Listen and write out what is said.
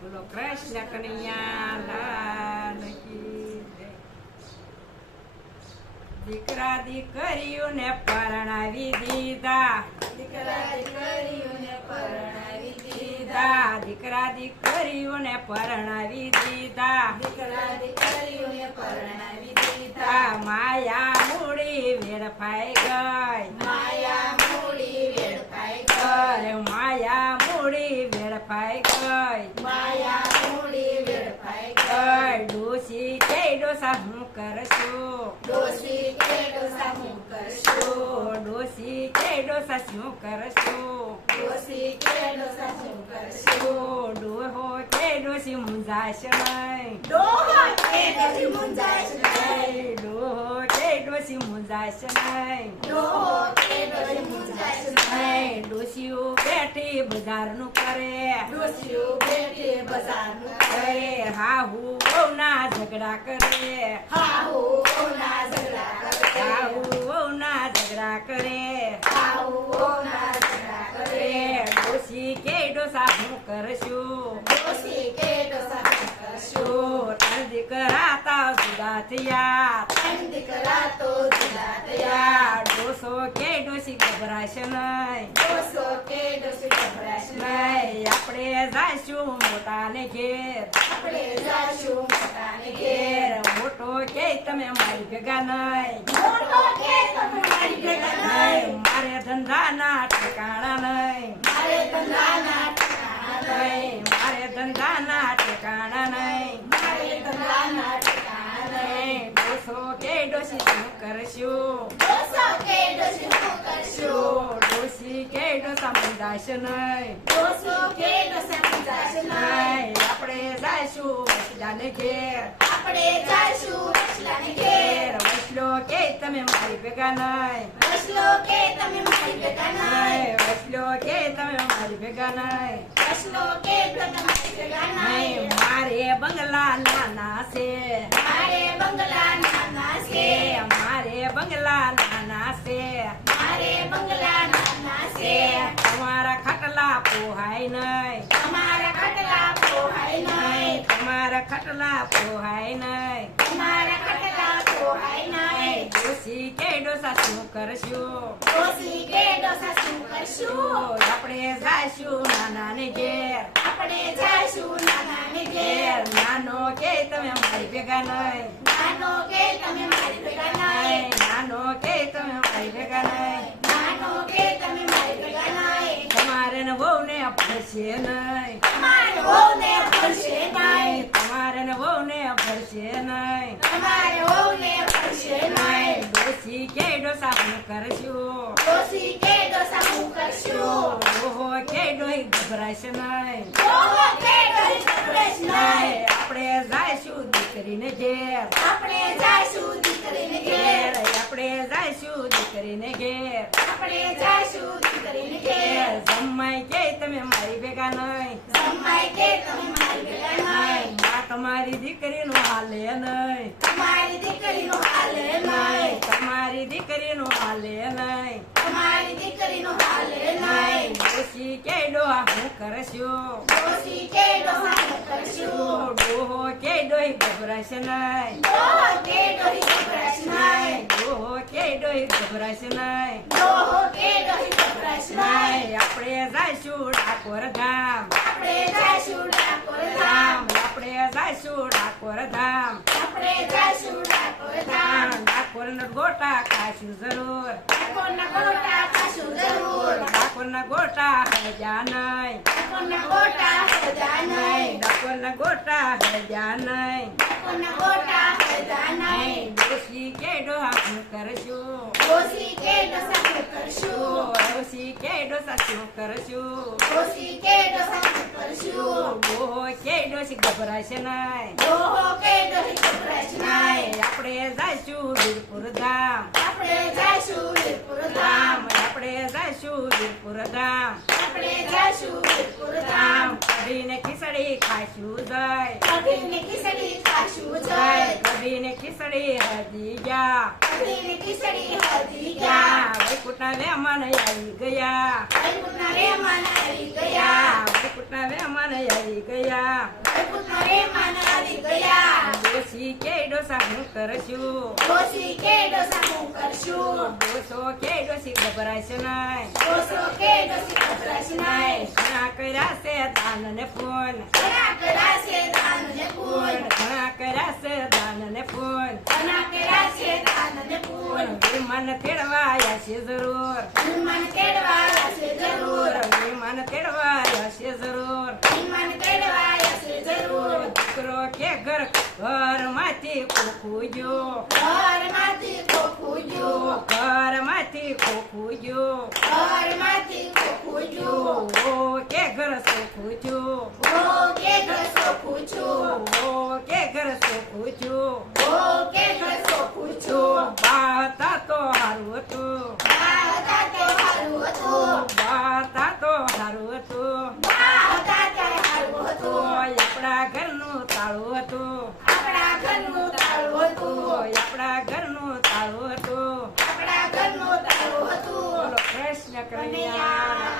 બોલો કૃષ્ણ કનૈયા લાલ દીકરા દીકરીઓને પરણાવી દીધા દીકરા દીકરીઓને પરણાવી દીધા દીકરા દીકરીઓને પરણાવી દીધા દીકરા દીકરીઓને પરણાવી દીધા દીધા માયા મૂડી વેડફાઈ ગઈ માયા મૂડી વેડફાઈ અરે ગઈ માયા મૂડી વેડફાઈ ગઈ માયા મૂડી વેડફાઈ ગઈ ગઈ ડોસી હું કરશું? ડોસી કે ડોસા હું કરશું? ડોસી કે ડોસા શું કરશું? ડોસી કે ડોસા શું કરશું? ડોહો કે ડોસી મુંજાશ નહીં ડોહો કે ડોસી મુંજાશ નહીં ડોહો ડોશી મુંજાશે નહીં. એ ડોસીઓ બેઠી બજારનું કરે. ડોશીઓ બેઠે બજારનું કરે. હા હું ઝઘડા કરે. હાહુ ઓના ઝઘડા કરે. હાહુ વહુના ઝઘડા કરે. ઝઘડા કે ડોસા હું કરશું. ડોશી કે ડોસા હું કરશું. શું દીકરા તાવ જુદા થયા ત્રણ દીકરા તો જુદા થયા યા ડોસો કે ડોસી ગભરાશે નહીં. ડોસો કે ડોશી ગભરાશે નહીં. આપણે જાશું મોટાને ઘેર. આપણે જાશું મોટાને ઘેર. મોટો કે તમે મારી ભેગા નહીં. મોટો કે તમે મારી ભેગા નહીં. મારે ધંધાના ઠેકાણા નહીં. મારે ધંધાના ઠેકાણા નહીં. મારે ધંધાના ઠેકાણા નહીં. મારે ધંધાના ઠેકાણા નહીં. ડોસો કે ડોસી શું કરશું? કે નહીં આપણે જાશું વસલાને ઘેર. આપણે જાશું વસલાને ઘેર. વસલો તમે મારી ભેગા નહીં વસલો કે તમે મારી ભેગા નહીં નહીં વસલો કે તમે મારી ભેગા નહીં વસલો કે તમે મારી ભેગા નહીં નહીં મારે બંગલા નાના છે. મારે બંગલા નાના છે. મારે બંગલા નાના છે મારે બંગલા નાના છે તમારા ખાટલા પોહાય નહીં તમારા ખાટલા પોહાય નહીં તમારા ખાટલા પોહાય નહીં તમારા ખાટલા પોહાય નહીં ડોસી કે ડોસા શું કરશો? ડોસી કે ડોસા શું કરશું? આપણે જાશું નાના ને ઘેર. આપણે જઈશું નાનાને ઘેર. નાનો કે તમે મારી ભેગા નહીં. નાનો કે તમે મારી ભેગા નહીં. નાનો કે તમે મારી ભેગા નહીં. નાનો કે તમે મારી ભેગા નહીં. તમારે ને બહુ ને ફરશે નહીં. તમારે વહુને ભરશે નહીં. તમારે ને બહુ ને ફરશે નહીં. તમારે વહુને ભરશે નહીં ડોસી કે ડોસા હું કરશું. ડોસી કે ડોસા હું કરશું. ઓહો કે ડોહી ગભરાશે નહીં. ઓહો કે ડોહી ગભરાશ નહીં. આપણે જાઈશું દીકરીને ઘેર. આપણે જાશું દીકરીને ઘેર. આપણે જાઈશું દીકરીને ઘેર. આપણે જાશું દીકરીને ઘેર. જમાઈ કે તમે મારી ભેગા નહીં. સમય કે તમે મારી ભેગા નહીં આ તમારી દીકરીનો હાલે નહીં. તમારી દીકરીનો હાલે નહીં. તમારી દીકરીનો હાલે નહીં. તમારી દીકરીનો હાલે નહીં. ડોસી કે ડોહા હું કરશું. ડોસી કે ડોહા હું કરશું. ડોહો કે ડોહી ગભરાશે નહીં. ડોહો કે ડોહી ગભરાશ નહીં. ડોહો કે ડોહી ગભરાશે નહીં. ડોહો કે ડોહી ગભરાશ નહીં આપણે જઈશું ડાકોર ધામ. આપણે જઈશું ડાકોર ધામ. આપણે જઈશું ડાકોર ધામ. આપણે જઈશું ડાકોર નો ગોટા ખાશું જરૂર. ડાકોરના ગોટા ખાશું જરૂર. ડાકોર ના ગોટા હજા નહીં ડાકોરના ગોટા હજા નહીં ડાકોર ના ગોટા હજા નહીં ડાકોરના ગોટા હજા નહીં ડોસી કરશું. ડોસી કરશું. ડોસી ડોસી ડોસી ગભરાશે નહીં આપણે જાઈશું વીરપુર ધામ. આપણે જાશું વીરપુર ધામ. આપણે જાઈશું વીરપુર ધામ. આપણે જાશું વીરપુર ધામ. કઢીને ખીચડી ખાશું જાય. કઢીને ખીચડી ખાશું જાય જય. કઢીને ખીચડી હજી ગયા. ગયા મહેમાન આવી ગયા. વૈકુંઠના આવી ગયા. વૈકુંઠના મહેમાન આવી ગયા. વૈકુંઠના આવી ગયા. ડોસી કે ડોસા હું કરશું? ડોશી કે ડોસા હું કરશું? ડોસો કે ડોસી ગભરાશ નહીં. ડોસો કે ડોસી ગભરાશ નાય ઘણા કર્યા છે દાન ને ફોન ઘણા કરાશે દાન ને ફોન ઘણા કર્યા છે દાન ને ફોન ઘણા કરાશે દાન ને પૂન વિમાન તેડવાયા છે જરૂર. મન કેળવા છે જરૂર વિમાન તેડવાયા છે જરૂર મન કેળવા છે જરૂર દીકરો કે ઘર ઘરમાંથી ખોખું જો ઘરમાંથી ખોખું જો ઘરમાંથી ખોખું જો ઓ કે ઘર સોખું જો ઓ કે ઘર સોખું છું ઓ કે ઘર સોખું જો ઓ કે ઘર સોખું જો છું બાતા તો હારું હતું. બા હતા તો હારું હતું. બાતા તો હારું હતું. બા હતા ત્યારે હારું હતું. આપણા ઘરનું તાળું હતું. chakra